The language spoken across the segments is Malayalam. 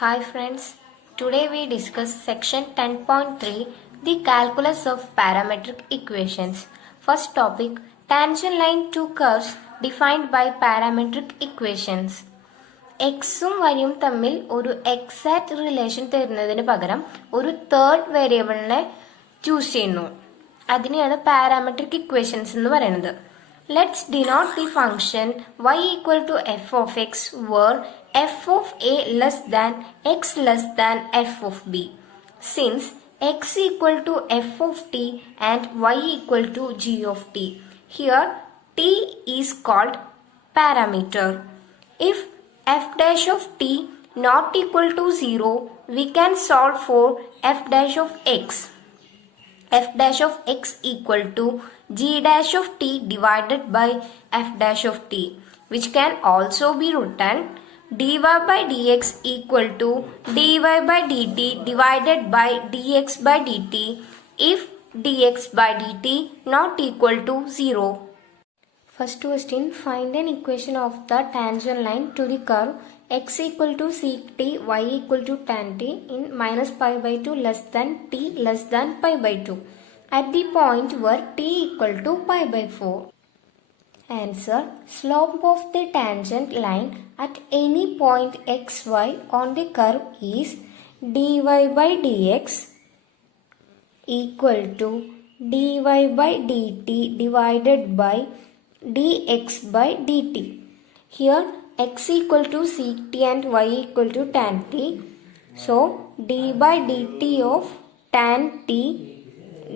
Hi friends, today we discuss section 10.3, the calculus of parametric equations. First topic, tangent line to curves defined by parametric equations. എക്സും വൈയും തമ്മിൽ ഒരു എക്സാക്ട് റിലേഷൻ തരുന്നതിന് പകരം ഒരു തേർഡ് വേരിയബിളിനെ ചൂസ് ചെയ്യുന്നു. അതിനെയാണ് പാരാമെട്രിക് ഇക്വേഷൻസ് എന്ന് പറയുന്നത്. Let's denote the function y equal to f of x where f of a less than x less than f of b. Since x equal to f of t and y equal to g of t. Here t is called parameter. If f dash of t not equal to 0, we can solve for f dash of x. F dash of x equal to g dash of t divided by f dash of t, which can also be written dy by dx equal to dy by dt divided by dx by dt if dx by dt not equal to 0. First question, find an equation of the tangent line to the curve x equal to sec t, y equal to tan t in minus pi by 2 less than t less than pi by 2 at the point where t equal to pi by 4. Answer, slope of the tangent line at any point xy on the curve is dy by dx equal to dy by dt divided by dx by dt. Here x equal to sec t and y equal to tan t. So d by dt of tan t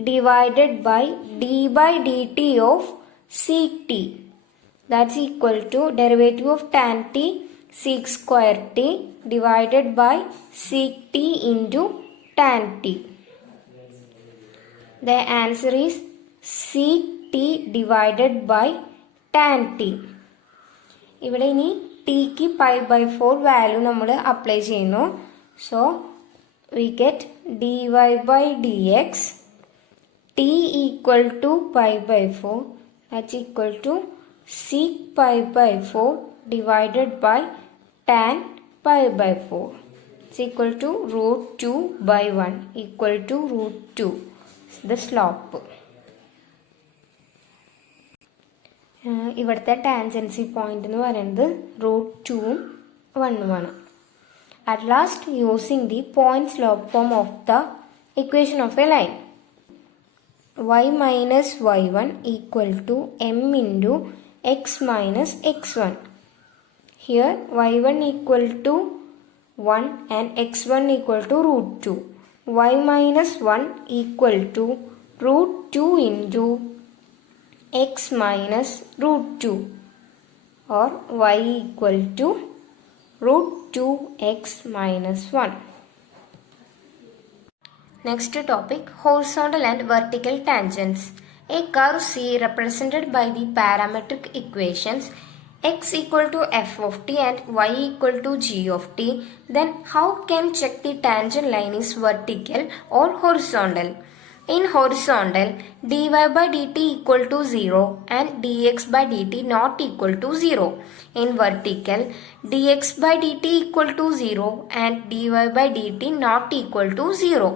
divided by d by dt of sec t. That's equal to derivative of tan t sec square t divided by sec t into tan t. The answer is sec t divided by tan t. ഇവിടെ ഇനി ടിക്ക് പൈ ബൈ 4 വാല്യൂ നമ്മൾ അപ്ലൈ ചെയ്യുന്നു. So we get d y by d x t equal to pi by 4 that's equal to sec pi by 4 divided by tan pi by 4. It's equal to root 2 by 1 equal to root 2. The slope. ഇവിടുത്തെ ടാൻജൻസി പോയിന്റ് എന്ന് പറയുന്നത് റൂട്ട് 2ഉം 1ഉമാണ്. At last using the point slope form of the equation of a line y minus y1 equal to m into x minus x1. Here y1 equal to 1 and x1 equal to root 2. Y minus 1 equal to root 2 into x minus root 2 or y equal to root 2x minus 1. Next topic, horizontal and vertical tangents. A curve C represented by the parametric equations x equal to f of t and y equal to g of t, then how can check the tangent line is vertical or horizontal? In horizontal, dy by dt equal to 0 and dx by dt not equal to 0. In vertical, dx by dt equal to 0 and dy by dt not equal to 0.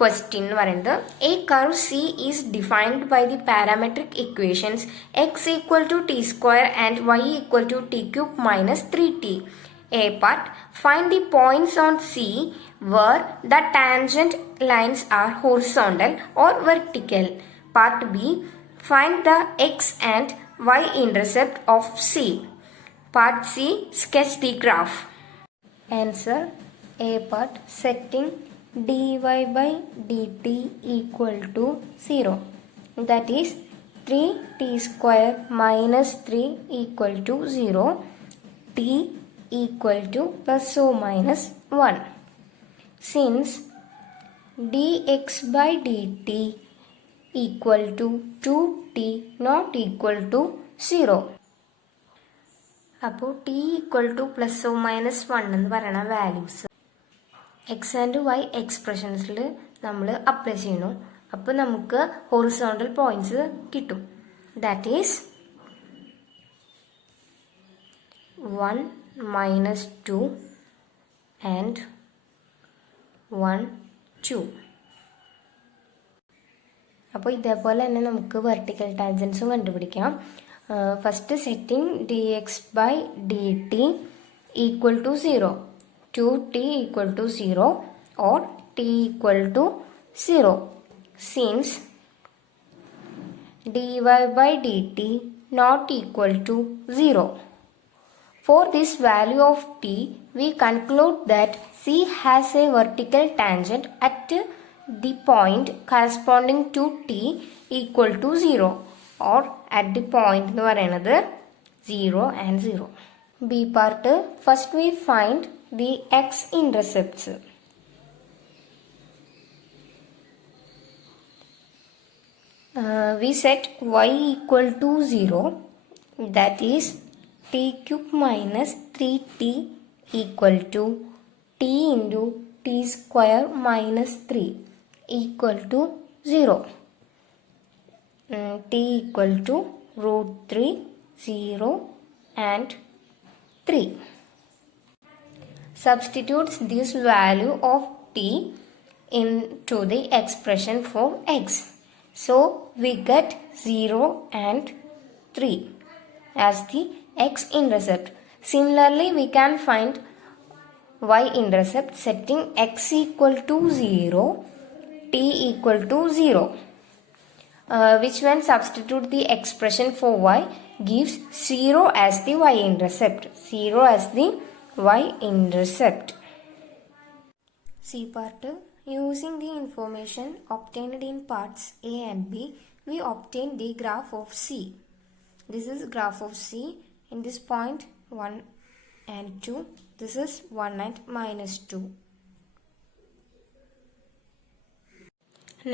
Question പറയുന്നത്, a curve C is defined by the parametric equations x equal to t square and y equal to t cube minus 3t. A part, find the points on C where the tangent lines are horizontal or vertical. Part B, find the x and y intercept of C. Part C, sketch the graph. Answer, A part, setting dy by dt equal to 0, that is 3t square minus 3 equal to 0, t equal to plus or minus 1. Since dx by dt equal to 2t not equal to 0, അപ്പോൾ t equal to plus or minus 1 എന്ന് പറയുന്ന വാല്യൂസ് എക്സ് ആൻഡ് വൈ എക്സ്പ്രഷൻസിൽ നമ്മൾ അപ്ലൈ ചെയ്യുന്നു. അപ്പോൾ നമുക്ക് ഹൊറിസോണ്ടൽ പോയിന്റ്സ് കിട്ടും. That is 1 minus 2 and 1, 2. അപ്പോൾ ഇതേപോലെ തന്നെ നമുക്ക് വെർട്ടിക്കൽ ടാൻജൻസും കണ്ടുപിടിക്കാം. First setting dx/dt equal to 0, 2t equal to 0 or t equal to 0, since dy/dt not equal to 0. For this value of t, we conclude that C has a vertical tangent at the point corresponding to t equal to 0 or at the point എന്ന് പറയുന്നത് 0 and 0. B part, first we find the x-intercepts. We set y equal to 0, that is t cube minus 3t equal to t into t square minus 3 equal to 0. T equal to root 3, 0 and 3. Substitutes this value of t into the expression for x. So we get 0 and 3 as the x-intercept. Similarly, we can find y-intercept setting x equal to 0, t equal to 0, which when substitute the expression for y gives 0 as the y-intercept. 0 as the y-intercept. C part. Using the information obtained in parts A and B, we obtain the graph of C. This is graph of C. In this point 1 and 2, this is 1 and minus 2.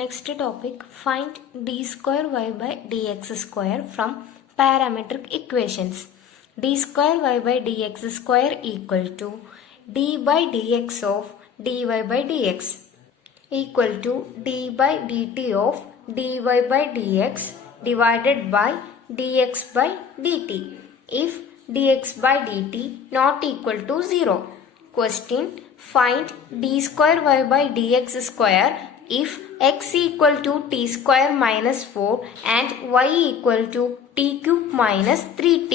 Next topic, find d square y by dx square from parametric equations. D square y by dx square equal to d by dx of dy by dx equal to d by dt of dy by dx divided by dx by dt if dx by dt not equal to 0. Question, find d square y by dx square if x equal to t square minus 4 and y equal to t cube minus 3t.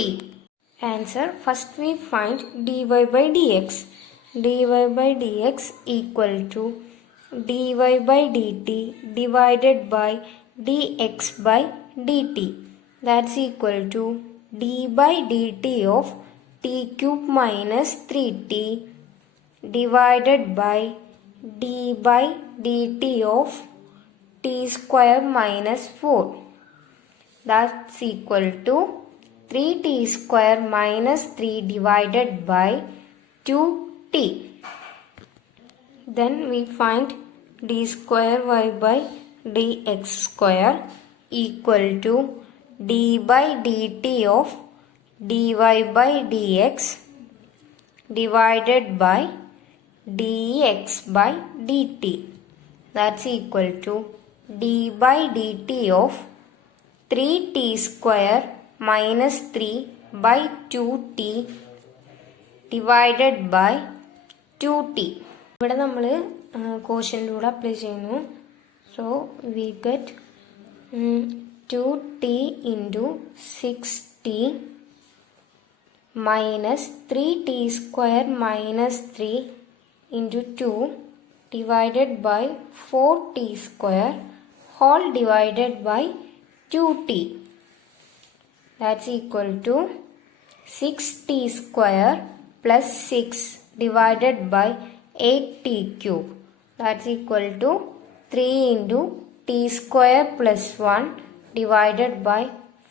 Answer, first we find dy by dx. dy by dx equal to dy by dt divided by dx by dt, that's equal to d by dt of t cube minus 3t divided by d by dt of t square minus 4, that's equal to 3t square minus 3 divided by 2t. Then we find d square y by dx square equal to d by dt of dy by dx divided by dx by dt, that's equal to d by dt of 3t square minus 3 by 2t divided by 2t. ഇവിടെ നമ്മൾ കോഷ്യൻ്റ് റൂൾ അപ്ലൈ ചെയ്യുന്നു. So we get 2t into 6t minus 3t square minus 3 into 2 divided by 4t square whole divided by 2t, that's equal to 6t square plus 6 divided by 8t cube, that's equal to 3 into t square plus 1 divided by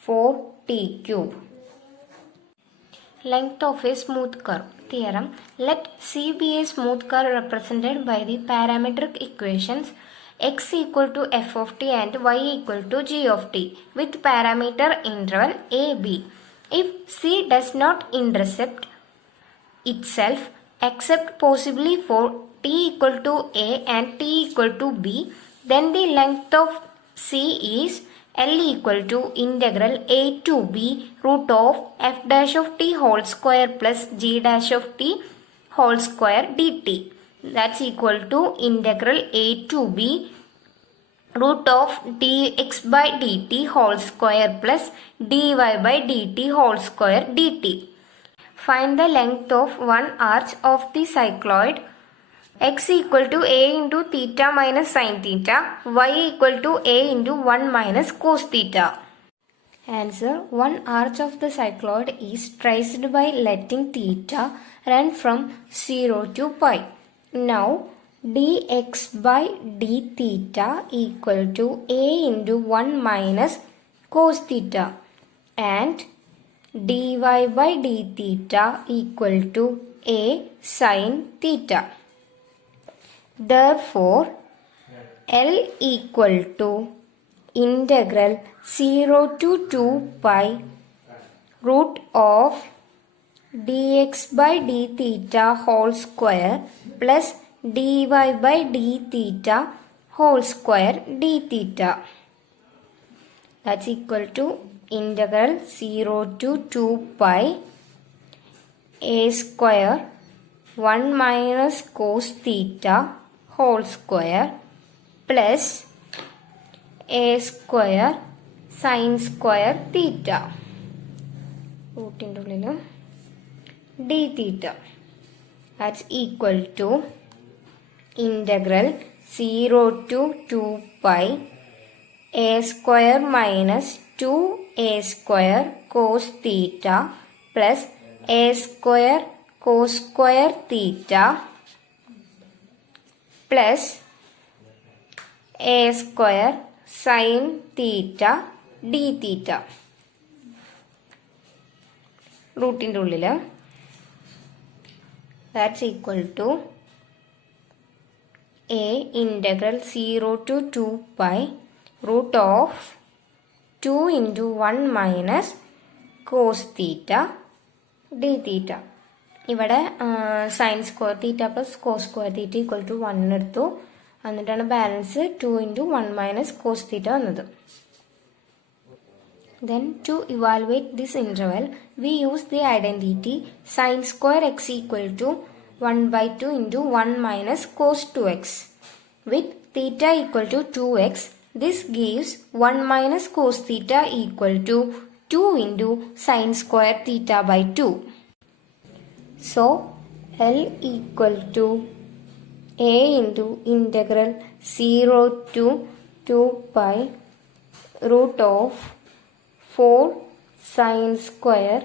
4t cube. Length of a smooth curve. Theorem. Let C be a smooth curve represented by the parametric equations x equal to f of t and y equal to g of t with parameter interval a b. If C does not intercept itself except possibly for t equal to a and t equal to b, then the length of C is L equal to integral a to b root of f dash of t whole square plus g dash of t whole square dt. That's equal to integral a to b root of dx by dt whole square plus dy by dt whole square dt. Find the length of one arc of the cycloid. X equal to a into theta minus sin theta, y equal to a into 1 minus cos theta. Answer: one arc of the cycloid is traced by letting theta run from 0 to pi. Now dx by d theta equal to a into 1 minus cos theta and dy by d theta equal to a sin theta. Therefore, L equal to integral 0 to 2 pi root of dx by d theta whole square plus dy by d theta whole square d theta. That's equal to integral 0 to 2 pi a square 1 minus cos theta whole square plus a square sin square theta റൂട്ടിൻ്റെ ഉള്ളിൽ d theta. That's equal to integral 0 to 2 pi a square minus 2a square cos theta plus a square cos square theta plus a square sin theta d theta. റൂട്ടിൻ്റെ ഉള്ളിൽ that's equal to a integral 0 to 2 pi root of 2 into 1 minus cos theta d theta. ഇവിടെ sine square theta plus cos square theta equal to 1 എടുത്തു. എന്നിട്ടാണ് balance 2 into 1 minus cos theta വന്നത്. Then to evaluate this interval, we use the identity sin square x equal to 1 by 2 into 1 minus cos 2x. With theta equal to 2x, this gives 1 minus cos theta equal to 2 into sin square theta by 2. So, L equal to a into integral 0 to 2 pi root of 4 sin square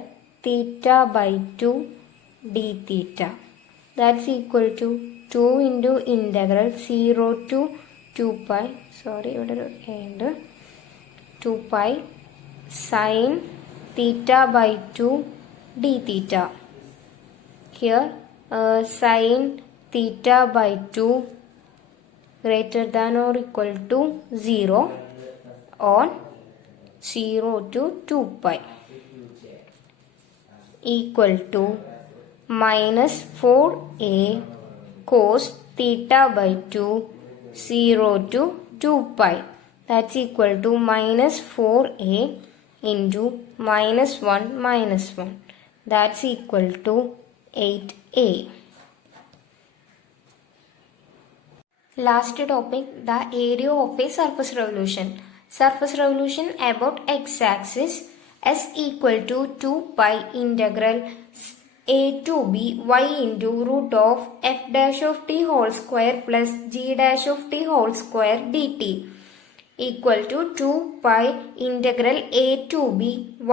theta by 2 d theta. That's equal to 2 into integral 0 to 2 pi, ഇവിടെ ഒരു and 2 pi sin theta by 2 d theta. Here sin theta by 2 greater than or equal to 0 on 0 to 2 pi equal to minus 4a cos theta by 2 0 to 2 pi. That's equal to minus 4a into minus 1 minus 1. That's equal to 8a. Last topic, the area of a surface revolution. Surface revolution about x-axis s equal to 2 pi integral a to b y into root of f dash of t whole square plus g dash of t whole square dt equal to 2 pi integral a to b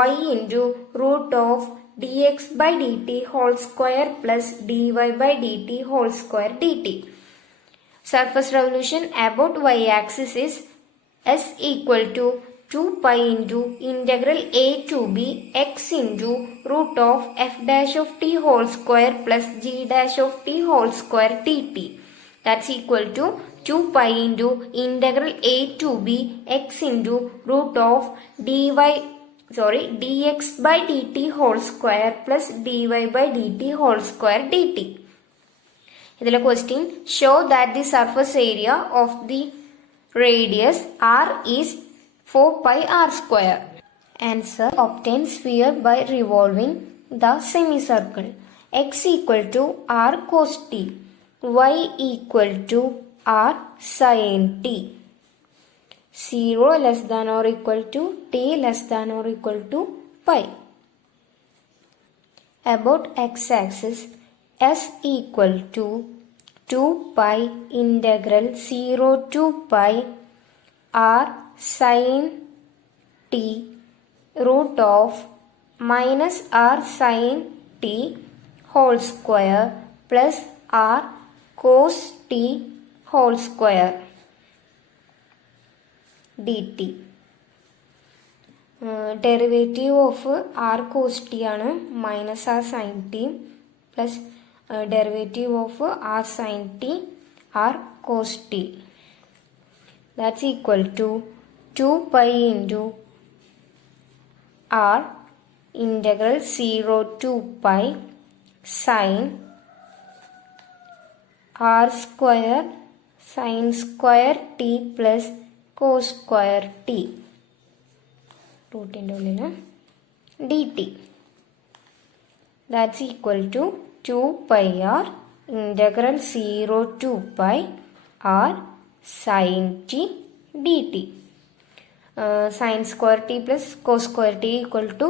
y into root of dx by dt whole square plus dy by dt whole square dt. Surface revolution about y-axis is s equal to 2 pi into integral a to b x into root of f dash of t whole square plus g dash of t whole square dt. That's equal to 2 pi into integral a to b x into root of dx by dt whole square plus dy by dt whole square dt. ഇതിലെ question, show that the surface area of the radius r is 4 pi r square. Answer, obtain sphere by revolving the semicircle. x equal to r cos t, y equal to r sin t. 0 less than or equal to t less than or equal to pi. About x-axis, s equal to 2 pi integral 0 to pi r sin t root of minus r sin t whole square plus r cos t whole square dt. Derivative of r cos t ആണ് minus r sine t plus derivative of r sine t r cos t. That's equal to 2 pi into r integral 0 to pi sine r square sine square t plus cos square t റൂട്ടിൻ്റെ ഉള്ളിൽ d t. That's equal to 2 pi r integral 0 to pi r sine t d t. Sin square t plus cos square t equal to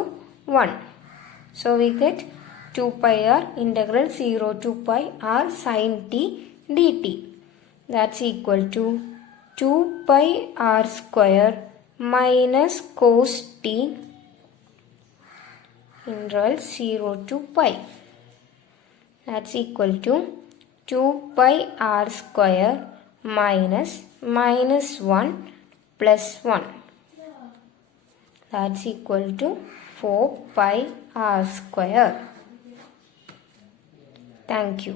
1. So we get 2 pi r integral 0 to pi r sin t dt. That's equal to 2 pi r square minus cos t integral 0 to pi. That's equal to 2 pi r square minus 1 plus 1. That's equal to 4 pi r square. Thank you.